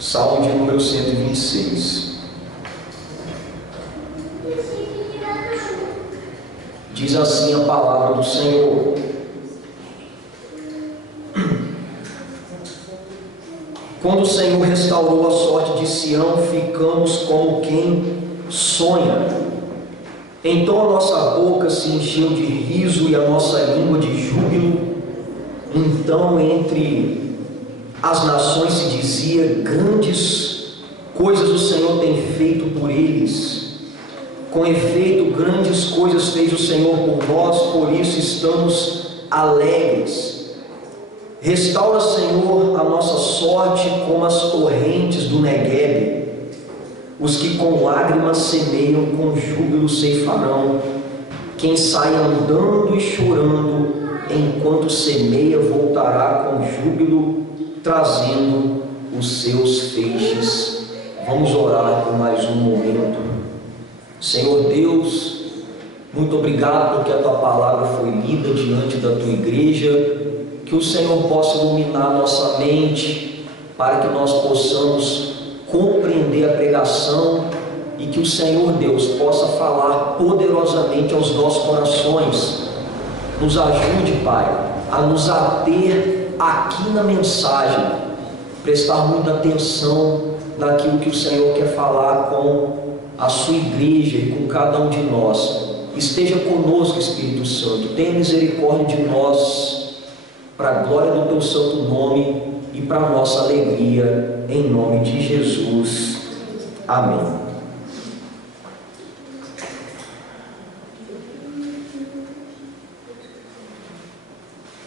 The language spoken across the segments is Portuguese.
Salmo de número 126. Diz assim a palavra do Senhor: quando o Senhor restaurou a sorte de Sião, ficamos como quem sonha. Então a nossa boca se encheu de riso e a nossa língua de júbilo. Então entre as nações se dizia: grandes coisas o Senhor tem feito por eles. Com efeito, grandes coisas fez o Senhor por nós, por isso estamos alegres. Restaura, Senhor, a nossa sorte como as torrentes do Neguebe. Os que com lágrimas semeiam, com júbilo ceifarão. Quem sai andando e chorando, enquanto semeia, voltará com júbilo, trazendo os seus feixes. Vamos orar por mais um momento. Senhor Deus, muito obrigado porque a Tua palavra foi lida diante da Tua igreja. Que o Senhor possa iluminar nossa mente, para que nós possamos compreender a pregação, e que o Senhor Deus possa falar poderosamente aos nossos corações. Nos ajude, Pai, a nos ater aqui na mensagem, prestar muita atenção naquilo que o Senhor quer falar com a sua igreja e com cada um de nós. Esteja conosco, Espírito Santo, tenha misericórdia de nós, para a glória do Teu santo nome e para a nossa alegria, em nome de Jesus. Amém.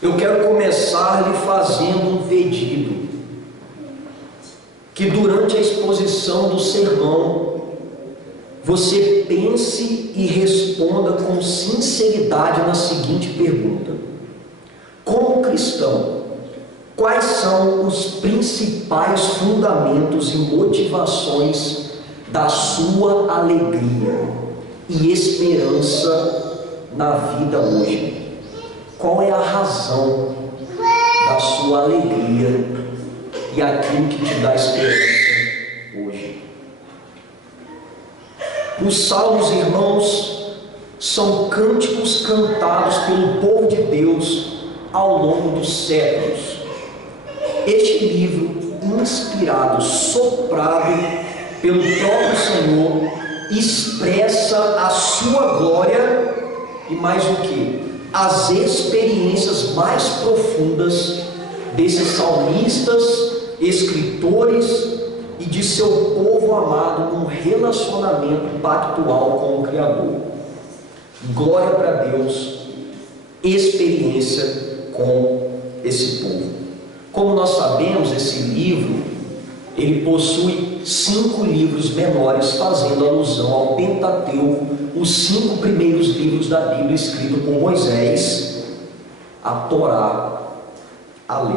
Eu quero começar lhe fazendo um pedido, que durante a exposição do sermão, você pense e responda com sinceridade na seguinte pergunta: como cristão, quais são os principais fundamentos e motivações da sua alegria e esperança na vida hoje? Qual é a razão da sua alegria e aquilo que te dá esperança hoje? Os salmos, irmãos, são cânticos cantados pelo povo de Deus ao longo dos séculos. Este livro, inspirado, soprado pelo próprio Senhor, expressa a sua glória e mais o que? As experiências mais profundas desses salmistas, escritores e de seu povo amado num relacionamento pactual com o Criador. Glória para Deus, experiência com esse povo. Como nós sabemos, esse livro, ele possui 5 livros menores, fazendo alusão ao Pentateuco, os 5 primeiros livros da Bíblia escritos por Moisés, a Torá, a lei.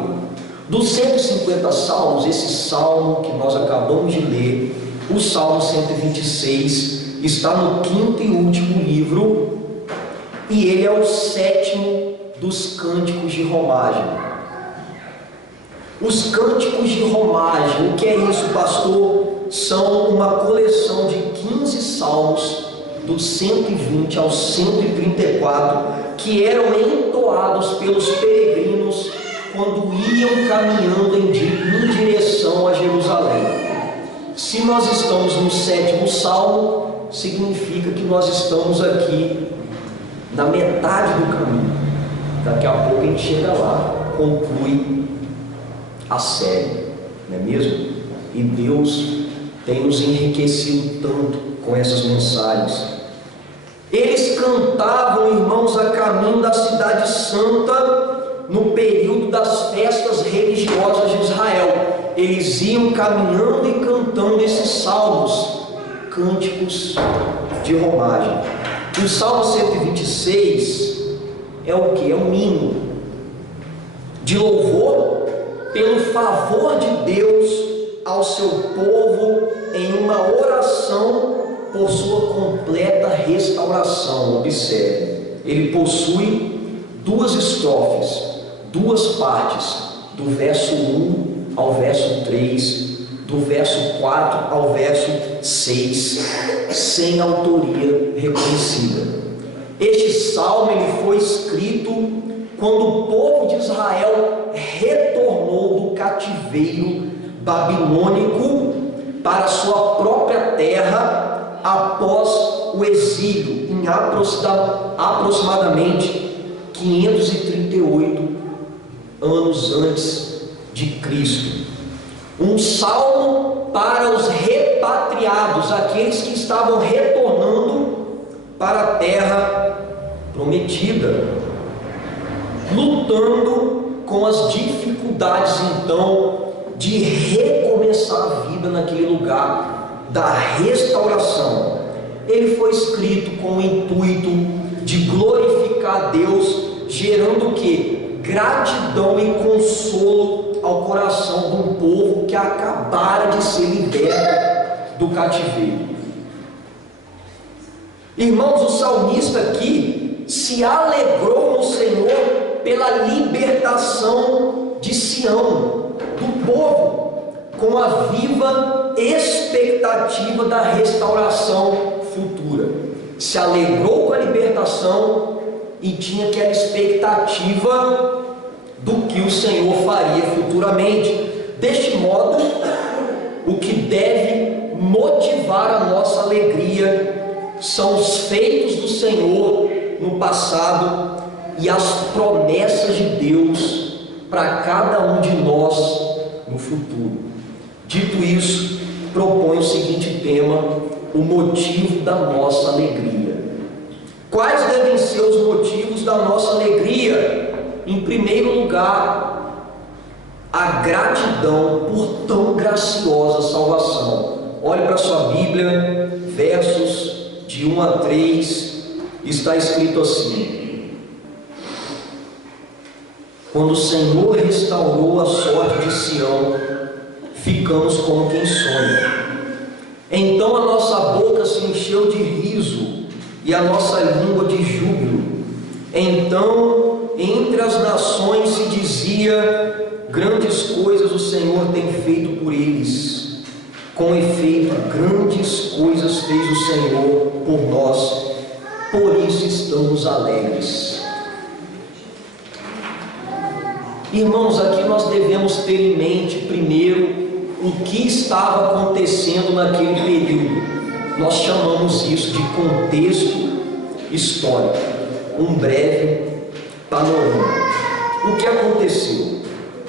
Dos 150 salmos, esse salmo que nós acabamos de ler, o Salmo 126, está no 5º e último livro, e ele é o 7º dos cânticos de romagem. Os cânticos de romagem, o que é isso, pastor? São uma coleção de 15 salmos, dos 120 aos 134, que eram entoados pelos peregrinos quando iam caminhando em direção a Jerusalém. Se nós estamos no 7º salmo, significa que nós estamos aqui na metade do caminho. Daqui a pouco a gente chega lá, conclui a série, não é mesmo? E Deus tem nos enriquecido tanto com essas mensagens. Eles cantavam, irmãos, a caminho da cidade santa no período das festas religiosas de Israel. Eles iam caminhando e cantando esses salmos, cânticos de romagem. O Salmo 126 é o que? É um hino de louvor pelo favor de Deus ao seu povo em uma oração por sua completa restauração. Observe, ele possui 2 estrofes, 2 partes, do verso 1 ao verso 3, do verso 4 ao verso 6, sem autoria reconhecida. Este salmo ele foi escrito quando o povo de Israel retornou do cativeiro babilônico para sua própria terra após o exílio, em aproximadamente 538 anos antes de Cristo. Um salmo para os repatriados, aqueles que estavam retornando para a terra prometida, lutando com as dificuldades então de recomeçar a vida naquele lugar da restauração. Ele foi escrito com o intuito de glorificar a Deus, gerando o quê? Gratidão e consolo ao coração de um povo que acabara de ser liberto do cativeiro. Irmãos, o salmista aqui se alegrou no Senhor pela libertação de Sião, do povo, com a viva expectativa da restauração futura. Se alegrou com a libertação e tinha aquela expectativa do que o Senhor faria futuramente. Deste modo, o que deve motivar a nossa alegria são os feitos do Senhor no passado e as promessas de Deus para cada um de nós no futuro. Dito isso, propõe o seguinte tema: o motivo da nossa alegria. Quais devem ser os motivos da nossa alegria? Em primeiro lugar, a gratidão por tão graciosa salvação. Olhe para a sua Bíblia, versos de 1 a 3, está escrito assim: quando o Senhor restaurou a sorte de Sião, ficamos como quem sonha. Então a nossa boca se encheu de riso e a nossa língua de júbilo. Então, entre as nações se dizia: grandes coisas o Senhor tem feito por eles. Com efeito, grandes coisas fez o Senhor por nós, por isso estamos alegres. Irmãos, aqui nós devemos ter em mente primeiro o que estava acontecendo naquele período. Nós chamamos isso de contexto histórico, um breve panorama. O que aconteceu?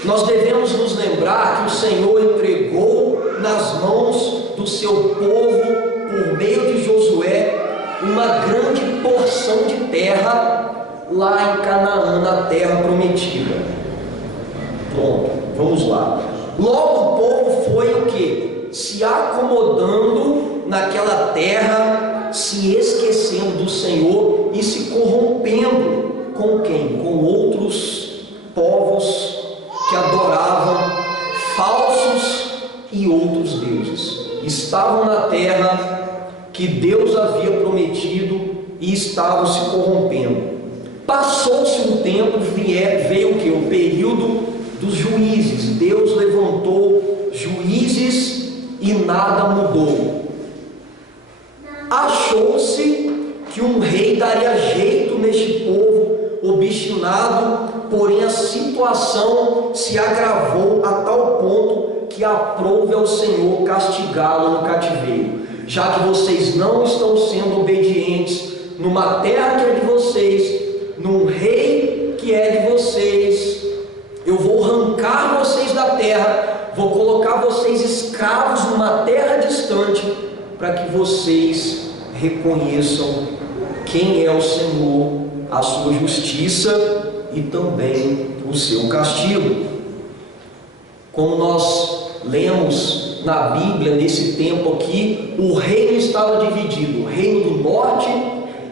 Nós devemos nos lembrar que o Senhor entregou nas mãos do seu povo, por meio de Josué, uma grande porção de terra lá em Canaã, na terra prometida. Pronto, vamos lá. Logo o povo foi o quê? Se acomodando naquela terra, se esquecendo do Senhor e se corrompendo com quem? Com outros povos que adoravam falsos e outros deuses. Estavam na terra que Deus havia prometido e estavam se corrompendo. Passou-se um tempo, veio o que? O período dos juízes. Deus levantou juízes e nada mudou. Achou-se que um rei daria jeito neste povo obstinado, porém a situação se agravou a tal ponto que aprouve ao Senhor castigá-lo no cativeiro. Já que vocês não estão sendo obedientes numa terra que é de vocês, num rei que é de vocês, eu vou arrancar vocês da terra, vou colocar vocês escravos numa terra distante, para que vocês reconheçam quem é o Senhor, a sua justiça e também o seu castigo. Como nós lemos na Bíblia nesse tempo aqui, o reino estava dividido: reino do norte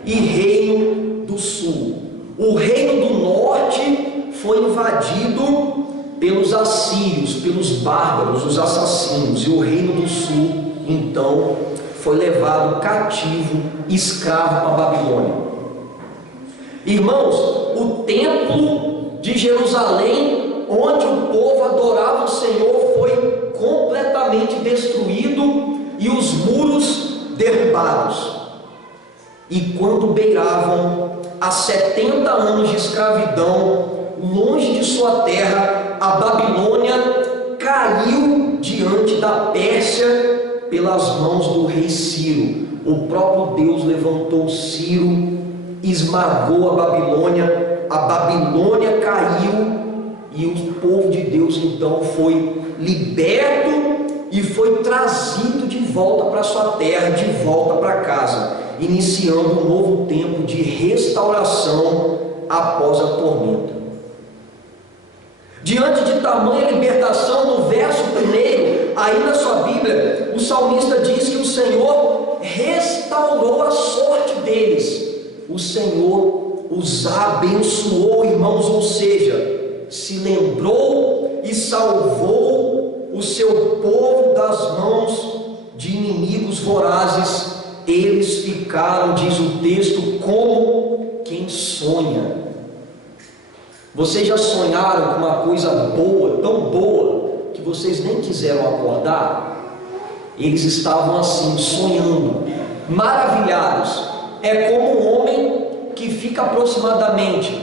e reino do sul. O reino do norte foi invadido pelos assírios, pelos bárbaros, os assassinos, e o reino do sul então foi levado cativo, escravo para a Babilônia. Irmãos, o templo de Jerusalém, onde o povo adorava o Senhor, quando beiravam a 70 anos de escravidão, longe de sua terra, a Babilônia caiu diante da Pérsia pelas mãos do rei Ciro. O próprio Deus levantou Ciro, esmagou a Babilônia caiu, e o povo de Deus então foi liberto e foi trazido de volta para sua terra, de volta para casa, iniciando um novo tempo de restauração após a tormenta. Diante de tamanha libertação, no verso 1, aí na sua Bíblia, o salmista diz que o Senhor restaurou a sorte deles. O Senhor os abençoou, irmãos, ou seja, se lembrou e salvou o seu povo das mãos de inimigos vorazes. Eles ficaram, diz o texto, como quem sonha. Vocês já sonharam com uma coisa boa, tão boa, que vocês nem quiseram acordar? Eles estavam assim, sonhando, maravilhados. É como um homem que fica aproximadamente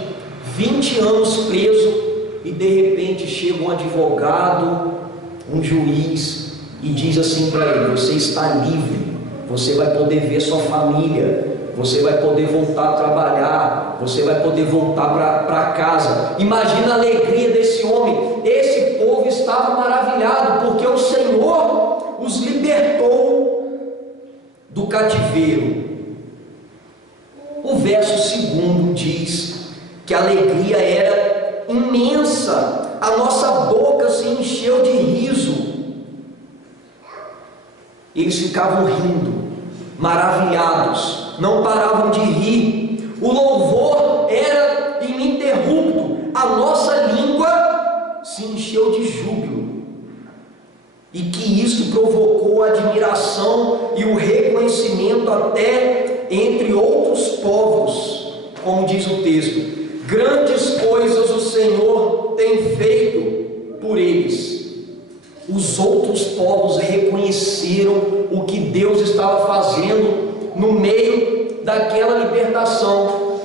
20 anos preso e de repente chega um advogado, um juiz e diz assim para ele: você está livre, você vai poder ver sua família, você vai poder voltar a trabalhar, você vai poder voltar para casa. Imagina a alegria desse homem. Esse povo estava maravilhado porque o Senhor os libertou do cativeiro. O verso 2 diz que a alegria era imensa, a nossa boca se encheu de riso. Eles ficavam rindo, maravilhados, não paravam de rir. O louvor era ininterrupto, a nossa língua se encheu de júbilo. E que isso provocou a admiração e o reconhecimento até entre outros povos, como diz o texto: grandes coisas o Senhor tem feito por eles. Os outros povos reconheceram o que Deus estava fazendo no meio daquela libertação.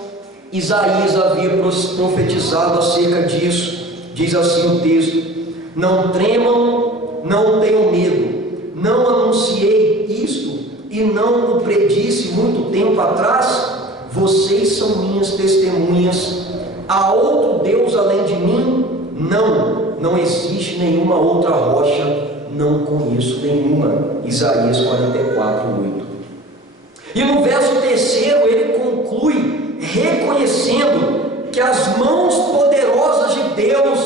Isaías havia profetizado acerca disso. Diz assim o texto: não tremam, não tenham medo. Não anunciei isto e não o predisse muito tempo atrás? Vocês são minhas testemunhas. Há outro Deus além de mim? Não existe nenhuma outra rocha, não conheço nenhuma. Isaías 44:8. E no verso 3 ele conclui reconhecendo que as mãos poderosas de Deus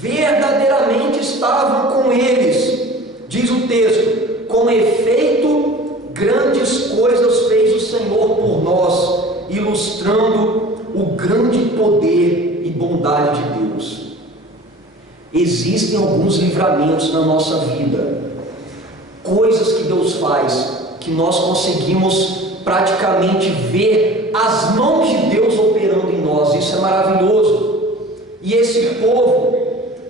verdadeiramente estavam com eles. Diz o texto: com efeito, grandes coisas fez o Senhor por nós, ilustrando o grande poder e bondade de Deus. Existem alguns livramentos na nossa vida, coisas que Deus faz, que nós conseguimos praticamente ver as mãos de Deus operando em nós. Isso é maravilhoso. E esse povo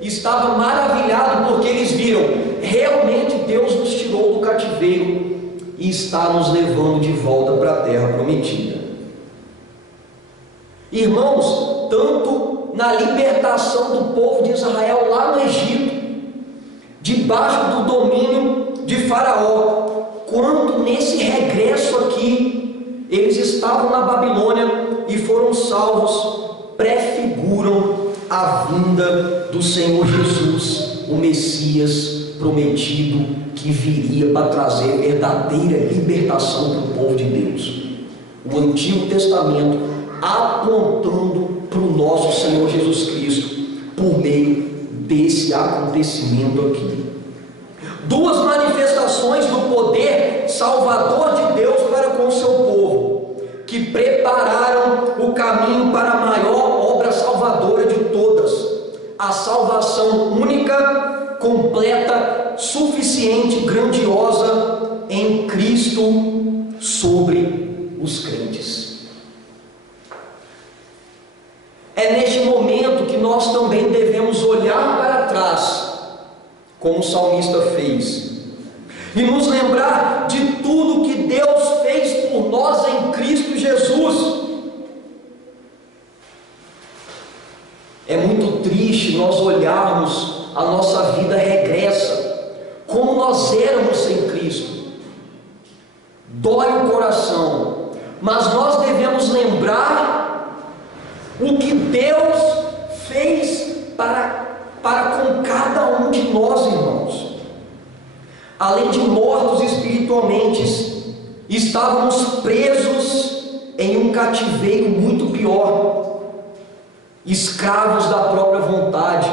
estava maravilhado porque eles viram: realmente Deus nos tirou do cativeiro e está nos levando de volta para a terra prometida. Irmãos, tanto na libertação do povo de Israel lá no Egito, debaixo do domínio de Faraó, quanto nesse regresso aqui, eles estavam na Babilônia e foram salvos, prefiguram a vinda do Senhor Jesus, o Messias prometido, que viria para trazer verdadeira libertação para o povo de Deus. O Antigo Testamento apontando para o nosso Senhor Jesus Cristo por meio desse acontecimento aqui. Duas manifestações do poder salvador de Deus para com o seu povo, que prepararam o caminho para a maior obra salvadora de todas, a salvação única, completa, suficiente, grandiosa em Cristo sobre os crentes. É neste momento que nós também devemos olhar para trás, como o salmista fez, e nos lembrar de tudo que Deus fez por por nós em Cristo Jesus. É muito triste nós olharmos a nossa vida regressa, como nós éramos sem Cristo. Dói o coração, mas nós devemos lembrar o que Deus fez para com cada um de nós, irmãos. Além de mortos espiritualmente, estávamos presos em um cativeiro muito pior, escravos da própria vontade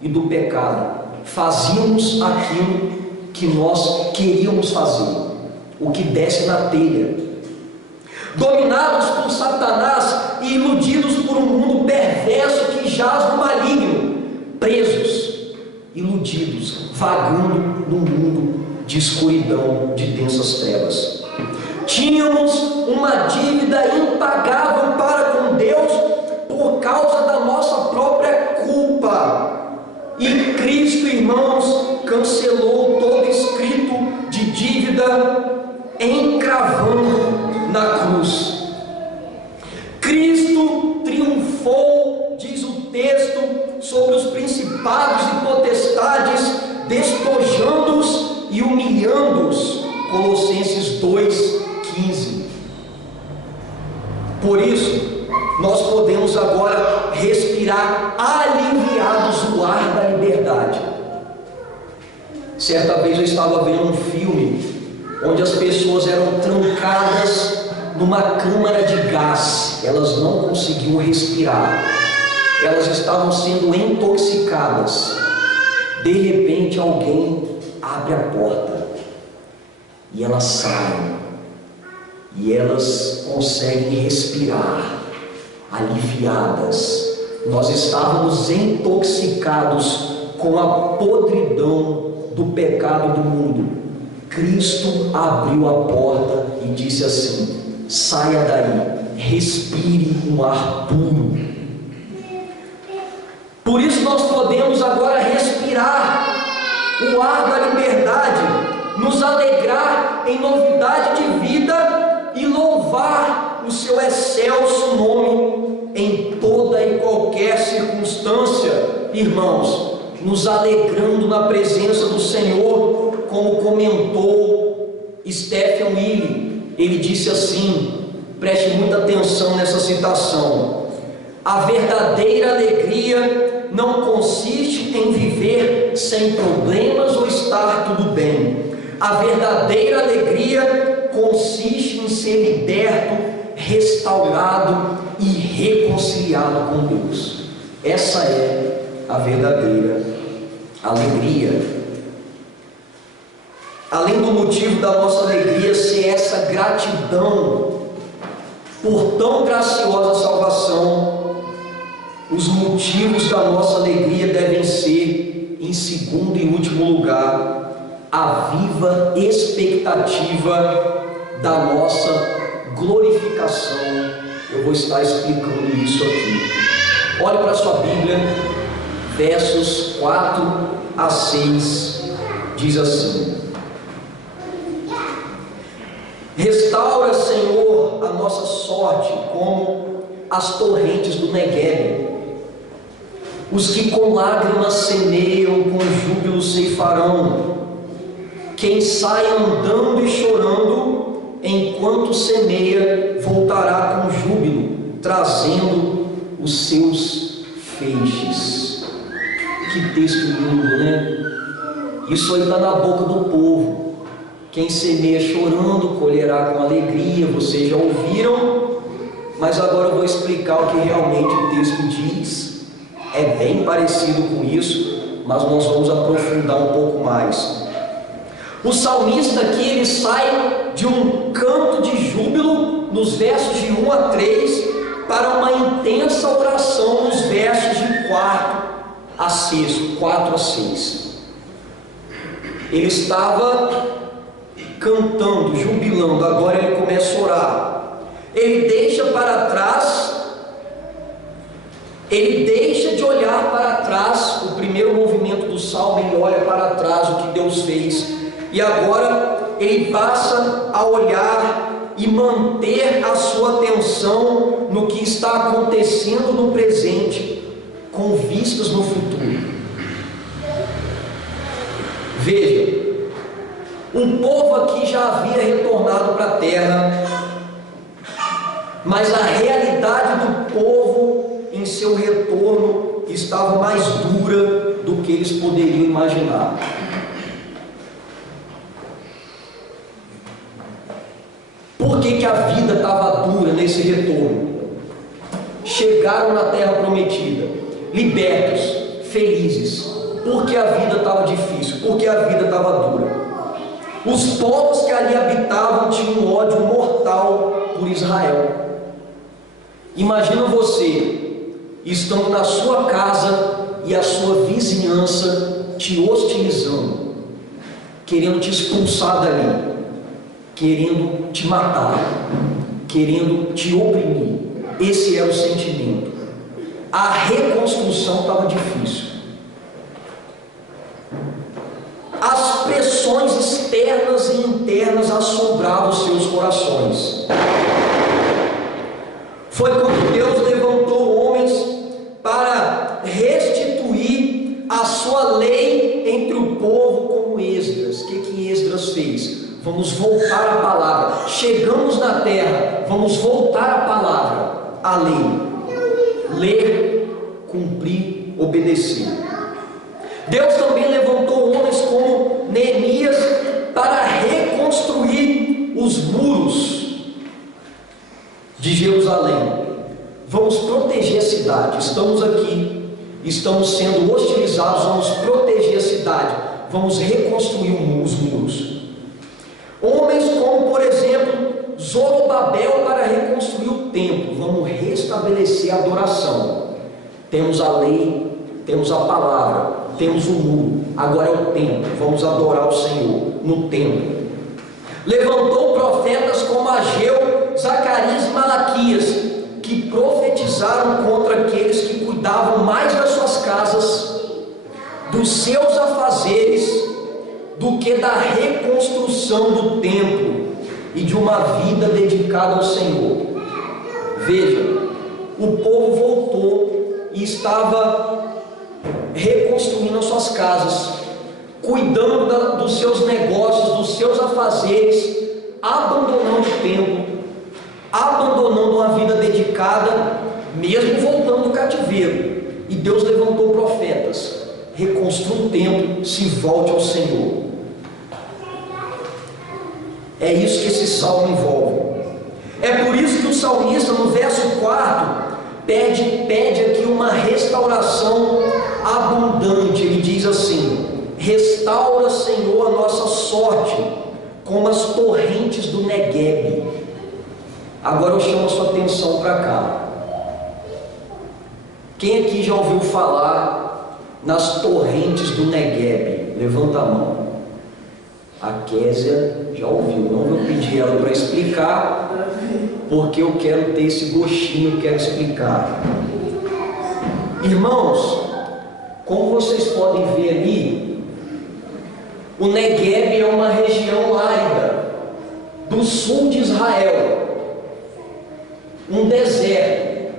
e do pecado. Fazíamos aquilo que nós queríamos fazer, o que desce na telha, dominados por Satanás e iludidos por um mundo perverso que jaz no maligno, presos, iludidos, vagando num mundo de escuridão, de densas trevas. Tínhamos uma dívida impagável para com Deus por causa da nossa própria culpa, e Cristo, irmãos, cancelou todo escrito de dívida, encravando na cruz. Cristo triunfou, diz o texto, sobre os principados e potestades, despojando-os e humilhando-os. Colossenses 2,15. Por isso, nós podemos agora respirar aliviados o ar da liberdade. Certa vez eu estava vendo um filme onde as pessoas eram trancadas numa câmara de gás, elas não conseguiam respirar, elas estavam sendo intoxicadas. De repente alguém abre a porta e elas saem, e elas conseguem respirar aliviadas. Nós estávamos intoxicados com a podridão do pecado do mundo. Cristo abriu a porta e disse assim: saia daí, respire um ar puro. Por isso nós podemos agora respirar o ar da liberdade, nos alegrar em novidade de vida e louvar o seu excelso nome em toda e qualquer circunstância, irmãos, nos alegrando na presença do Senhor, como comentou Stephen Willie. Ele disse assim, preste muita atenção nessa citação: a verdadeira alegria não consiste em viver sem problemas ou estar tudo bem. A verdadeira alegria consiste em ser liberto, restaurado e reconciliado com Deus. Essa é a verdadeira alegria. Além do motivo da nossa alegria ser essa gratidão por tão graciosa salvação, os motivos da nossa alegria devem ser, em segundo e último lugar, a viva expectativa da nossa glorificação. Eu vou estar explicando isso aqui. Olhe para a sua Bíblia, versos 4 a 6, diz assim: restaura, Senhor, a nossa sorte como as torrentes do Negueb. Os que com lágrimas semeiam, com júbilo ceifarão. Quem sai andando e chorando, enquanto semeia, voltará com júbilo, trazendo os seus feixes. Que texto lindo, né? Isso aí está na boca do povo. Quem semeia chorando, colherá com alegria. Vocês já ouviram, mas agora eu vou explicar o que realmente o texto diz. É bem parecido com isso, mas nós vamos aprofundar um pouco mais. O salmista aqui, ele sai de um canto de júbilo nos versos de 1 a 3 para uma intensa oração nos versos de 4 a 6. Ele estava cantando, jubilando, agora ele começa a orar. Ele deixa de olhar para trás. O primeiro movimento do salmo, ele olha para trás o que Deus fez, e agora ele passa a olhar e manter a sua atenção no que está acontecendo no presente, com vistas no futuro. Veja, o povo aqui já havia retornado para a terra, mas a realidade do povo em seu retorno estava mais dura do que eles poderiam imaginar. Por que a vida estava dura nesse retorno? Chegaram na terra prometida, libertos, felizes. Por que a vida estava difícil? Porque a vida estava dura. Os povos que ali habitavam tinham um ódio mortal por Israel. Imagina você estando na sua casa e a sua vizinhança te hostilizando, querendo te expulsar dali, querendo te matar, querendo te oprimir. Esse era o sentimento. A reconstrução estava difícil. As pressões externas e internas assombravam os seus corações. Foi quando Deus levantou homens para restituir a sua lei entre o povo, como Esdras. O que Esdras fez? Vamos voltar à palavra. Chegamos na terra, vamos voltar à palavra, à lei. Ler, cumprir, obedecer. Deus também levantou homens como Neemias para reconstruir os muros de Jerusalém. Vamos proteger a cidade. Estamos aqui, estamos sendo hostilizados, vamos proteger a cidade, vamos reconstruir os muros. Homens como, por exemplo, Zorobabel para reconstruir o templo. Vamos restabelecer a adoração. Temos a lei, temos a palavra, temos o muro, agora é o templo. Vamos adorar o Senhor no templo. Levantou profetas como Ageu, Zacarias e Malaquias, que profetizaram contra aqueles que cuidavam mais das suas casas, dos seus afazeres, do que da reconstrução do templo e de uma vida dedicada ao Senhor. Veja, o povo voltou e estava reconstruindo as suas casas, cuidando dos seus negócios, dos seus afazeres, abandonando o templo, abandonando uma vida dedicada, mesmo voltando do cativeiro. E Deus levantou profetas: reconstrua o templo, se volte ao Senhor. É isso que esse salmo envolve. É por isso que o salmista, no verso 4, pede aqui uma restauração abundante. Ele diz assim: restaura, Senhor, a nossa sorte, como as torrentes do Neguebe. Agora eu chamo a sua atenção para cá. Quem aqui já ouviu falar nas torrentes do Neguebe? Levanta a mão. A Késia já ouviu. Não vou pedir ela para explicar, porque eu quero ter esse gostinho, eu quero explicar. Irmãos, como vocês podem ver ali, o Neguebe é uma região árida do sul de Israel, um deserto.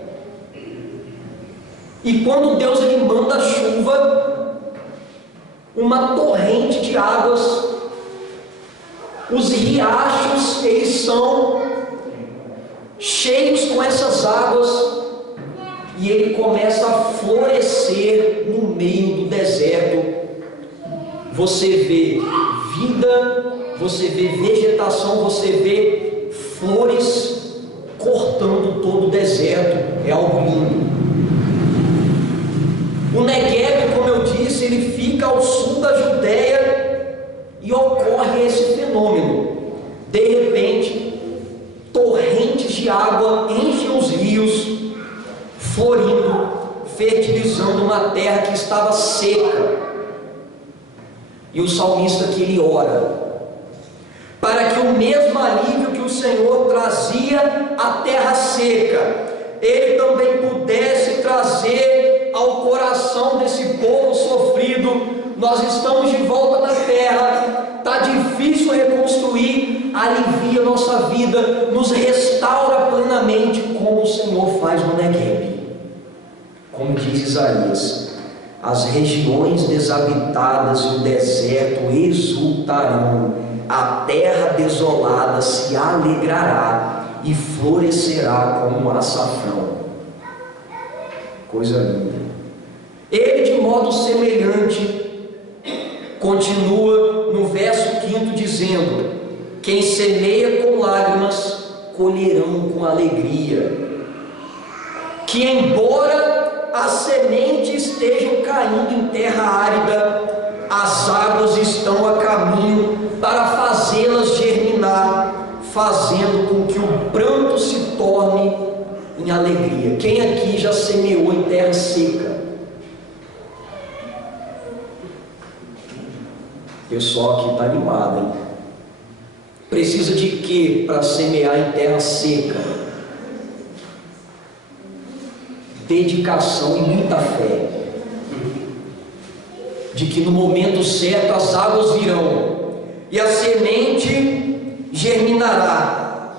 E quando Deus ele manda chuva, uma torrente de águas, os riachos, eles são cheios com essas águas, e ele começa a florescer no meio do deserto. Você vê vida, você vê vegetação, você vê flores cortando todo o deserto. É algo lindo. O Negueb, como eu disse, ele fica ao sul da Judéia, e ocorre esse fenômeno. De repente, torrentes de água enchem os rios, florindo, fertilizando uma terra que estava seca. E o salmista que ele ora, para que o mesmo alívio que o Senhor trazia à terra seca, ele também pudesse trazer ao coração desse povo sofrido. Nós estamos de volta na terra, está difícil reconstruir, alivia a nossa vida, nos restaura plenamente, como o Senhor faz no Negueb. Como diz Isaías: as regiões desabitadas e o deserto exultarão, a terra desolada se alegrará e florescerá como um açafrão. Coisa linda. Ele, de modo semelhante, continua no verso 5 dizendo: quem semeia com lágrimas, colherão com alegria. Que embora as sementes estejam caindo em terra árida, as águas estão a caminho para fazê-las germinar, fazendo com que o pranto se torne em alegria. Quem aqui já semeou em terra seca? O pessoal aqui está animado, hein? Precisa de quê para semear em terra seca? Dedicação e muita fé, de que no momento certo as águas virão e a semente germinará.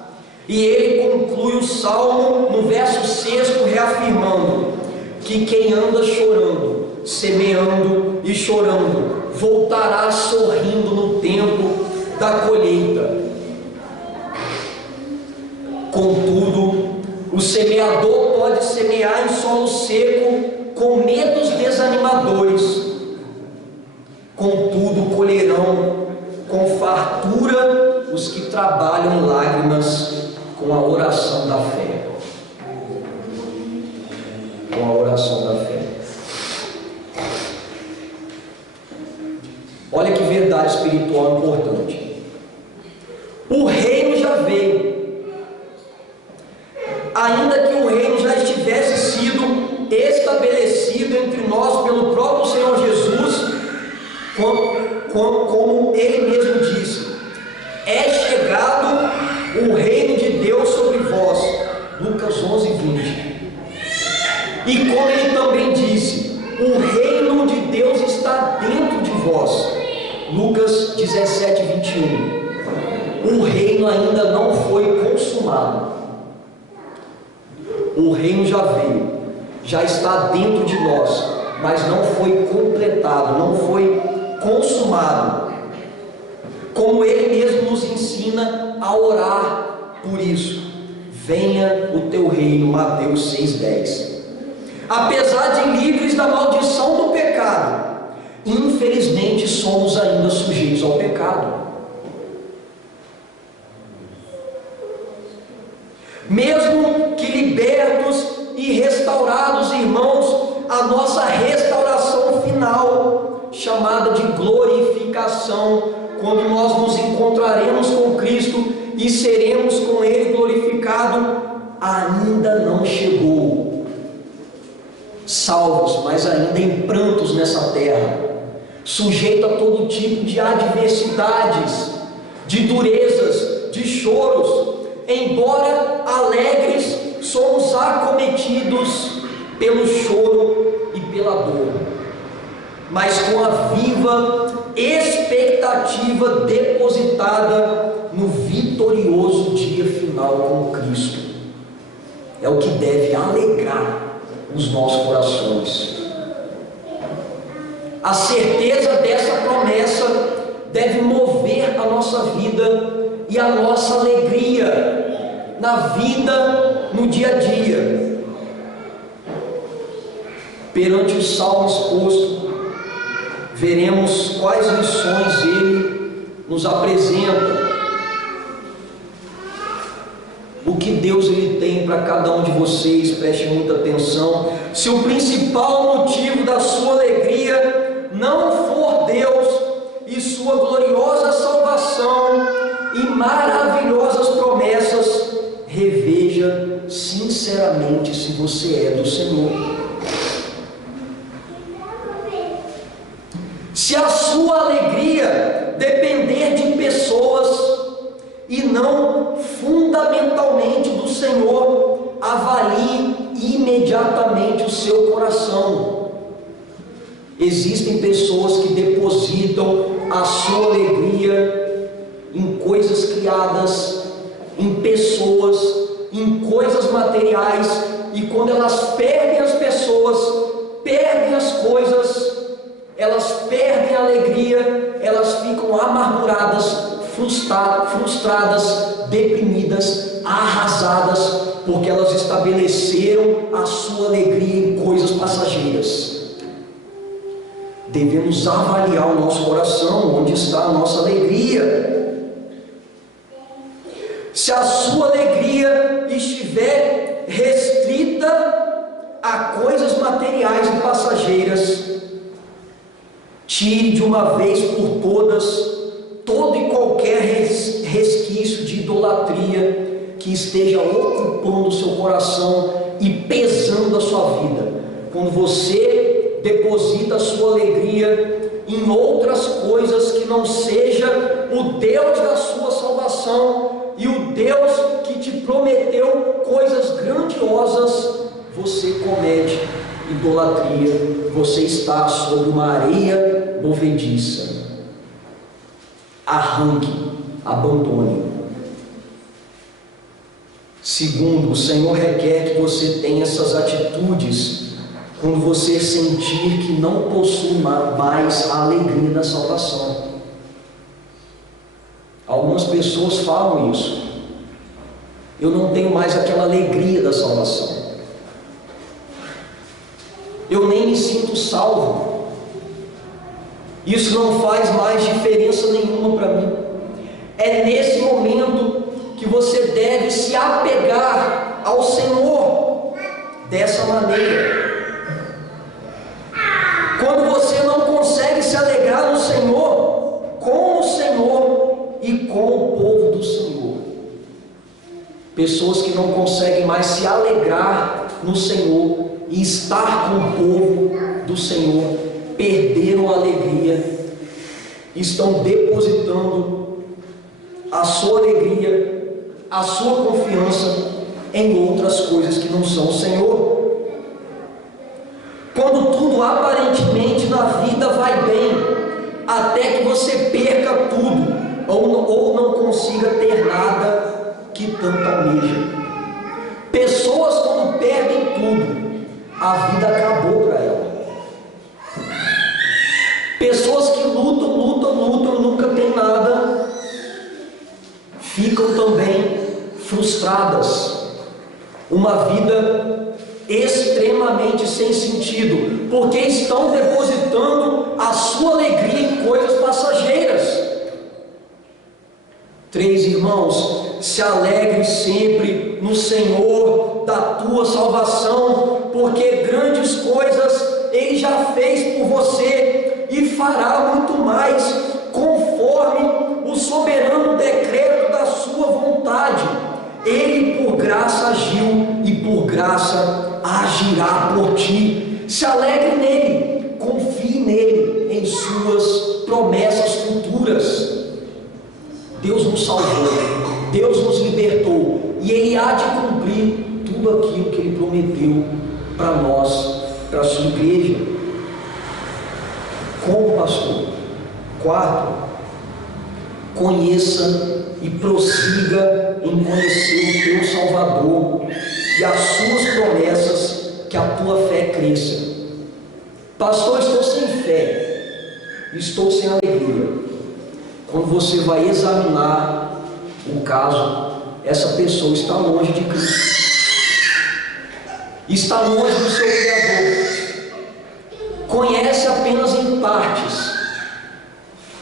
E ele conclui o salmo no verso 6 reafirmando que quem anda chorando, semeando e chorando, voltará sorrindo no tempo da colheita. Contudo, o semeador pode semear em solo seco com medos desanimadores. Contudo, colherão com fartura os que trabalham em lágrimas com a oração da fé. Com a oração da fé. Olha que verdade espiritual importante. O reino já veio. Ainda que o reino já estivesse sido estabelecido entre nós pelo próprio Senhor Jesus, como ele mesmo disse: é chegado o reino de Deus sobre vós, Lucas 11:20. E como ele também disse: o reino de Deus está dentro de vós, Lucas 17:21. O reino ainda não foi consumado. O reino já veio, já está dentro de nós, mas não foi completado, não foi consumado. Como ele mesmo nos ensina a orar por isso: venha o teu reino, Mateus 6:10. Apesar de livres da maldição do pecado, infelizmente somos ainda sujeitos ao pecado. Mesmo que libertos e restaurados, irmãos, a nossa restauração final, chamada de glorificação, quando nós nos encontraremos com Cristo e seremos com Ele glorificado, ainda não chegou. Salvos, mas ainda em prantos nessa terra, sujeito a todo tipo de adversidades, de durezas, de choros. Embora alegres, somos acometidos pelo choro e pela dor, mas com a viva expectativa depositada no vitorioso dia final com Cristo. É o que deve alegrar os nossos corações. A certeza dessa promessa deve mover a nossa vida e a nossa alegria na vida, no dia a dia. Perante o salmo exposto, veremos quais lições ele nos apresenta, o que Deus ele tem para cada um de vocês. Preste muita atenção. Se o principal motivo da sua alegria não for Deus e sua gloriosa salvação e maravilhosas promessas, reveja sinceramente se você é do Senhor. Se a sua alegria depender de pessoas e não fundamentalmente do Senhor, avalie imediatamente o seu coração. Existem pessoas que depositam a sua alegria em coisas criadas, em pessoas, em coisas materiais, e quando elas perdem as pessoas, perdem as coisas, elas perdem a alegria, elas ficam amarguradas, frustradas, deprimidas, arrasadas, porque elas estabeleceram a sua alegria em coisas passageiras. Devemos avaliar o nosso coração, onde está a nossa alegria. Se a sua alegria estiver restrita a coisas materiais e passageiras, tire de uma vez por todas todo e qualquer resquício de idolatria que esteja ocupando o seu coração e pesando a sua vida. Quando você deposita a sua alegria em outras coisas que não seja o Deus da sua salvação e o Deus que te prometeu coisas grandiosas, você comete idolatria, você está sobre uma areia movediça. Arranque, abandone. Segundo, o Senhor requer que você tenha essas atitudes quando você sentir que não possui mais a alegria da salvação. Algumas pessoas falam isso. Eu não tenho mais aquela alegria da salvação. Eu nem me sinto salvo. Isso não faz mais diferença nenhuma para mim. É nesse momento que você deve se apegar ao Senhor dessa maneira. Quando você não consegue se alegrar no Senhor, com o Senhor e com o povo do Senhor. Pessoas que não conseguem mais se alegrar no Senhor e estar com o povo do Senhor, perderam a alegria, estão depositando a sua alegria, a sua confiança em outras coisas que não são o Senhor. Quando tudo aparentemente na vida vai bem, até que você perca tudo, ou não consiga ter nada que tanto almeja. Pessoas, quando perdem tudo, a vida acabou para ela. Pessoas que lutam, nunca tem nada, ficam também frustradas. Uma vida extremamente sem sentido, porque estão depositando a sua alegria em coisas passageiras. 3 irmãos, se alegre sempre no Senhor da tua salvação, porque grandes coisas Ele já fez por você e fará muito mais, conforme o soberano decreto da sua vontade. Ele por graça agiu e por graça agirá por ti. Se alegre nele, confie nele, em suas promessas futuras. Deus nos salvou, Deus nos libertou, e Ele há de cumprir tudo aquilo que Ele prometeu para nós, para a sua igreja. Como pastor? 4, conheça e prossiga em conhecer o teu Salvador e as suas promessas, que a tua fé cresça. Pastor, estou sem fé, estou sem alegria. Quando você vai examinar o caso, essa pessoa está longe de Cristo, está longe do seu Criador, conhece apenas em partes,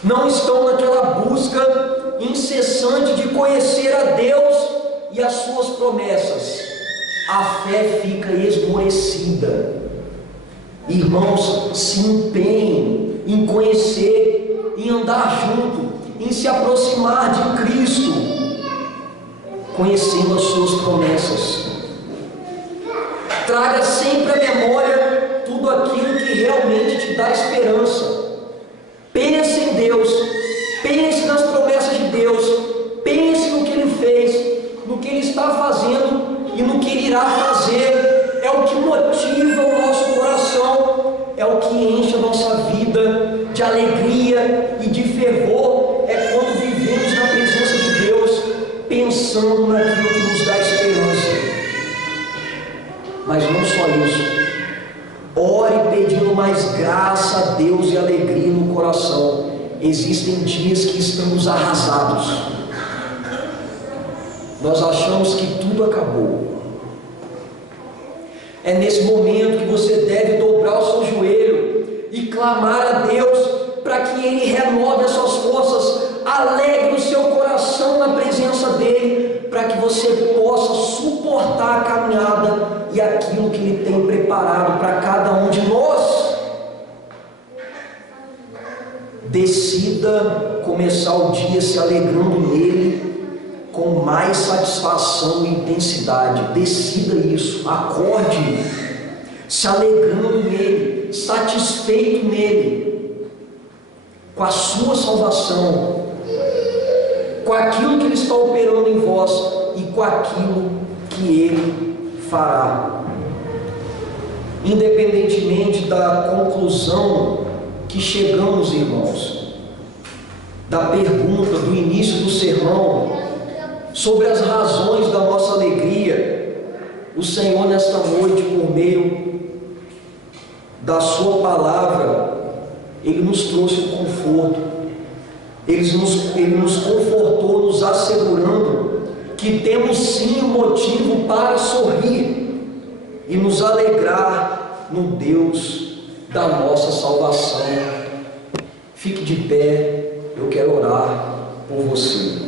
não estão naquela busca incessante de conhecer a Deus e as suas promessas. A fé fica esmorecida. Irmãos, se empenhem em conhecer, em andar junto, em se aproximar de Cristo, conhecendo as suas promessas. Traga sempre à memória tudo aquilo que realmente te dá esperança. Pense em Deus, pense nas promessas de Deus, pense no que Ele fez, no que Ele está fazendo e no que Ele irá fazer. É o que motiva o nosso coração, é o que enche a nossa vida de alegria e de fervor. É quando vivemos na presença de pensando naquilo que nos dá esperança. Mas não só isso. Ore pedindo mais graça a Deus e alegria no coração. Existem dias que estamos arrasados. Nós achamos que tudo acabou. É nesse momento que você deve dobrar o seu joelho e clamar a Deus para que Ele renove as suas forças, alegre o seu coração na presença dEle, para que você possa suportar a caminhada e aquilo que Ele tem preparado para cada um de nós. Decida começar o dia se alegrando nele com mais satisfação e intensidade. Decida isso. Acorde se alegrando nele, satisfeito nele, com a sua salvação, com aquilo que Ele está operando em vós e com aquilo que Ele fará. Independentemente da conclusão que chegamos, irmãos, da pergunta do início do sermão sobre as razões da nossa alegria, o Senhor nesta noite, por meio da sua palavra, Ele nos trouxe o conforto. Ele nos confortou, nos assegurando que temos sim um motivo para sorrir e nos alegrar no Deus da nossa salvação. Fique de pé, eu quero orar por você.